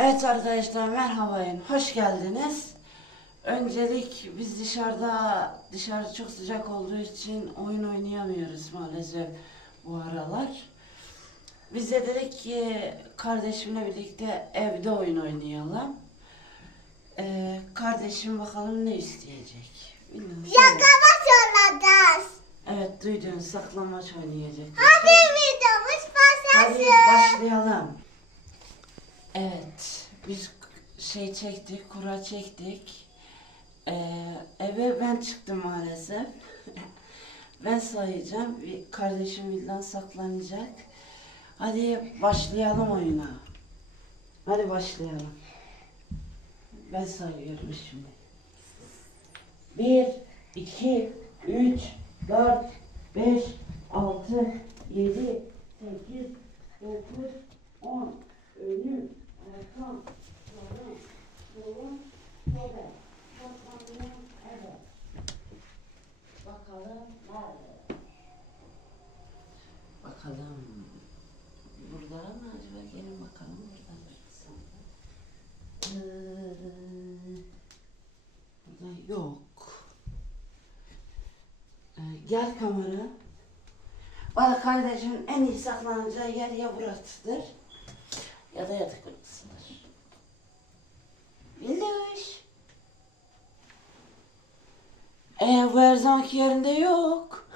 Evet arkadaşlar merhabayın. Hoş geldiniz. Öncelik biz dışarıda dışarı çok sıcak olduğu için oyun oynayamıyoruz maalesef bu aralar. Biz de dedik ki kardeşimle birlikte evde oyun oynayalım. Ee, kardeşim bakalım ne isteyecek. Bilmiyorum. Yakalaş olacağız. Evet duydun saklambaç oynayacak. Hadi videomuz Hadi başlasın. başlayalım. Evet, biz şey çektik, kura çektik. Ee, eve ben çıktım maalesef. ben sayacağım. Bir kardeşim birden saklanacak. Hadi başlayalım oyuna. Hadi başlayalım. Ben sayıyorum şimdi. Bir, iki, üç, dört, beş, altı, yedi, sekiz, dokuz, on. Önüm, arkam, sağım, solum, sobe. Saklanıyorum, evet. Bakalım nerede? Bakalım. Burada mı acaba? Gelin bakalım burada mı? Ee, Burada yok. Ee, gel kamera. Bana kardeşimin en iyi saklanacağı yer ya burasıdır ya da yatak odasıdır. Bildiş. Ee, bu her zamanki yerinde yok.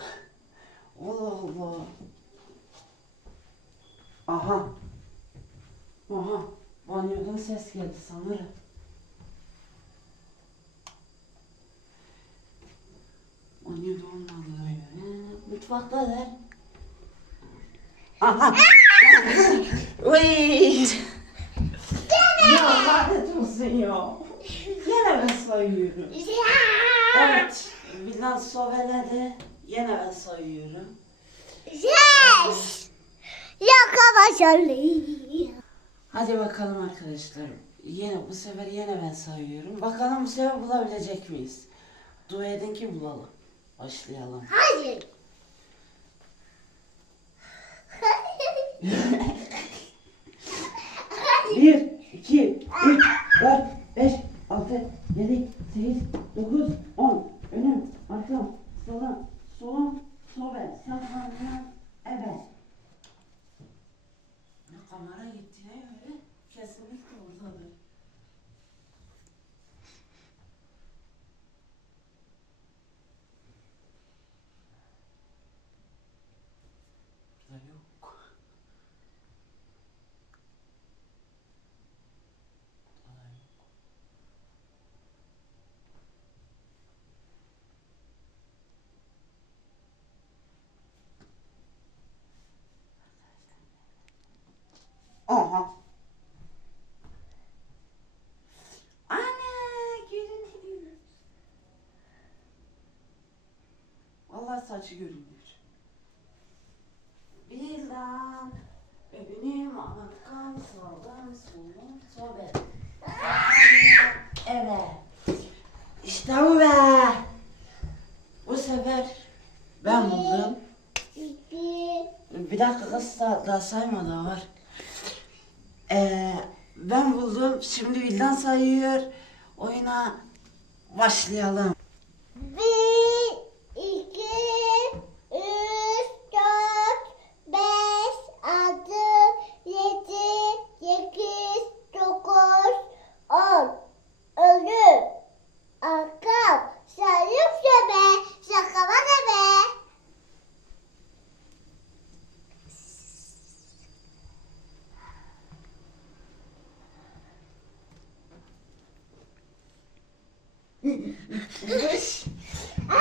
Allah Allah. Aha. Aha. Banyodan ses geldi sanırım. Mutfakta der. Aha. Uy. ya lanet olsun ya. Yine ben sayıyorum. Evet. Bilal soveledi. Yine ben sayıyorum. Yes. Olacağız. Hadi bakalım arkadaşlar. Yine bu sefer yine ben sayıyorum. Bakalım bu sefer bulabilecek miyiz? Dua edin ki bulalım. Başlayalım. Hadi. Bir, iki, üç, dört, beş, altı, yedi, sekiz, dokuz, on. Önüm, arkam, sağım, solum, sobe, saklanmayan, ebe. Ne kamera gitti ne öyle? Kesinlikle oradadır. Burada yok. Burada da yok. Aha. Ana görünüyor. Vallahi saçı görünüyor. Bildan bebeğim arkam sağdan solum sobe. Evet. İşte bu be. Bu sefer ben buldum. Bir dakika kız daha, daha sayma daha var. Ee, ben buldum. Şimdi Vildan sayıyor. Oyuna başlayalım. Bir, iki, üç, dört, beş, altı, yedi, sekiz, dokuz, on. Ölüm. Arkam. Sayıp be. Şakama da be.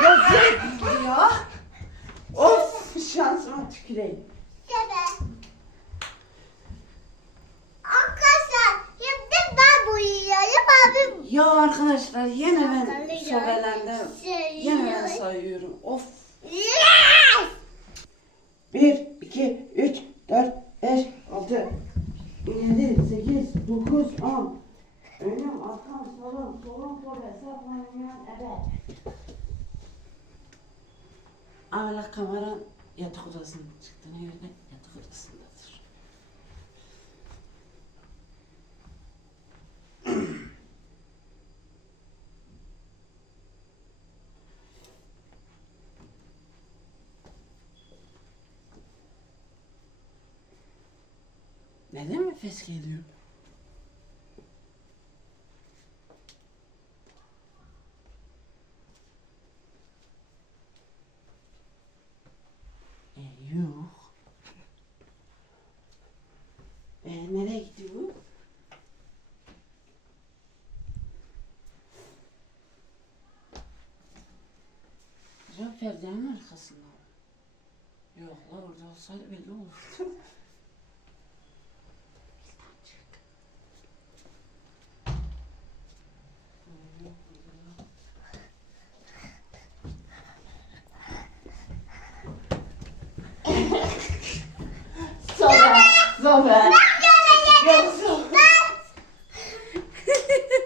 Yazık ya. Of şansıma tüküreyim. Arkadaşlar şimdi ben boyuyorum abim. Ya arkadaşlar yine ben sobelendim. Yine ben sayıyorum. Of. Bir, iki, üç, dört, beş, altı, yedi, sekiz, dokuz, on. Önüm, arkam, solum, solum kola, sağım, yan, evet. Ağla kamera yatak odasının çıktığına göre yatak odasındadır. Neden mi fes geliyor? Perdenin arkasında? Yok la orada olsaydı belli olurdu. Sobe, sobe. Yok sobe.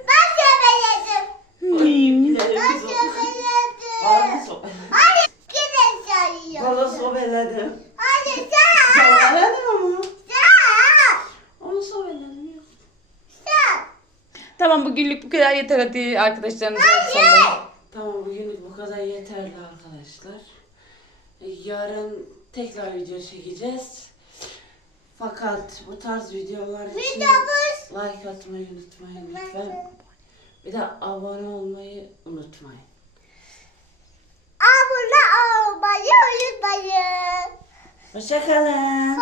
Ben söyleyeceğim. Ben söyleyeceğim. Bana sobe. Hayır. Yine söylüyorum. Bana sobeledim. Hayır sen. Sobeledim ama. Sen. Onu sobeledim yok. Sen. Tamam bugünlük bu kadar yeter hadi arkadaşlarınızla sallayın. Tamam bugünlük bu kadar yeterli arkadaşlar. E, Yarın tekrar video çekeceğiz. Fakat bu tarz videolar için like atmayı unutmayın lütfen. Bir de abone olmayı unutmayın. Abone olmayı unutmayın. Hoşçakalın. Hoşça